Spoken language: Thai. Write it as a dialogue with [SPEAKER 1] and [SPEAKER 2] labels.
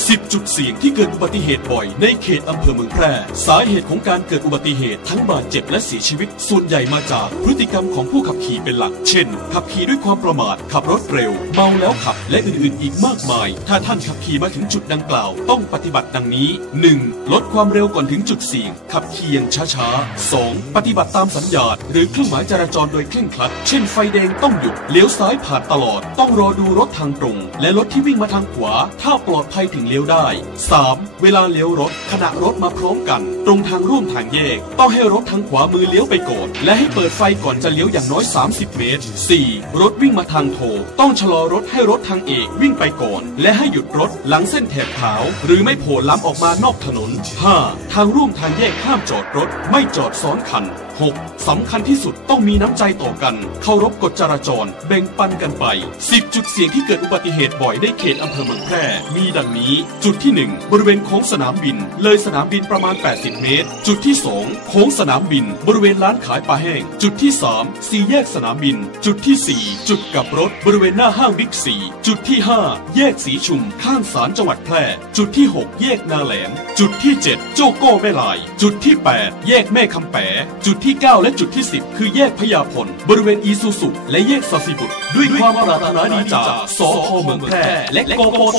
[SPEAKER 1] 10 จุดเสี่ยงที่เกิดอุบัติเหตุบ่อย ในเขตอำเภอเมืองแพร่ สาเหตุของการเกิดอุบัติเหตุทั้งบาดเจ็บและเสียชีวิต ส่วนใหญ่มาจากพฤติกรรมของผู้ขับขี่เป็นหลัก เช่น ขับขี่ด้วยความประมาท ขับรถเร็ว เมาแล้วขับ และอื่นๆ อีกมากมาย ถ้าท่านขับขี่มาถึงจุดดังกล่าว ต้องปฏิบัติดังนี้ 1. ลดความเร็วก่อนถึงจุดเสี่ยง ขับขี่อย่างช้าๆ 2. ปฏิบัติตามสัญญาณ หรือเครื่องหมายจราจรโดยเคร่งครัด เช่นไฟแดงต้องหยุด เลี้ยวซ้ายผ่านตลอด ต้องรอดูรถทางตรง และรถที่วิ่งมาทางขวา ถ้าปลอดภัยถึงเลี้ยวได้ 3. เวลาเลี้ยวรถ ขณะรถมาพร้อมกัน ตรงทางร่วมทางแยก ต้องให้รถทางขวามือเลี้ยวไปก่อน และให้เปิดไฟก่อนจะเลี้ยวอย่างน้อย 30 เมตร 4. รถวิ่งมาทางโถต้องชะลอรถให้รถทางเอกวิ่งไปก่อน และให้หยุดรถหลังเส้นแถบขาว หรือไม่โผล่ล้ำออกมานอกถนน 5. ทางร่วมทางแยกห้ามจอดรถ ไม่จอดซ้อนคัน 6. สำคัญที่สุดต้องมีน้ำใจต่อกัน เคารพกฎจราจร แบ่งปันกันไป 10 จุดเสี่ยงที่เกิดอุบัติเหตุบ่อยในเขตอำเภอเมืองแพร่ มีดังนี้จุดที่ 1 บริเวณโค้งสนามบิน เลยสนามบินประมาณ 80 เมตร จุดที่ 2 โค้งสนามบิน บริเวณร้านขายปลาแห้ง จุดที่ 3 สี่แยกสนามบิน จุดที่ 4 จุดกลับรถ บริเวณหน้าห้างบิ๊กซีจุดที่ 5 แยกสีชุม ข้างศาลจังหวัดแพร่ จุดที่ 6 แยกนาแหลม จุดที่ 7 โจโก้แม่ลาย จุดที่ 8 แยกแม่คำแปะจุดที่ 9 และจุดที่ 10 คือแยกพญาพล บริเวณอีซูซุและแยกซาซิบุตร ด้วยความปรารถนาดีจากสพเมืองแพร่และกปท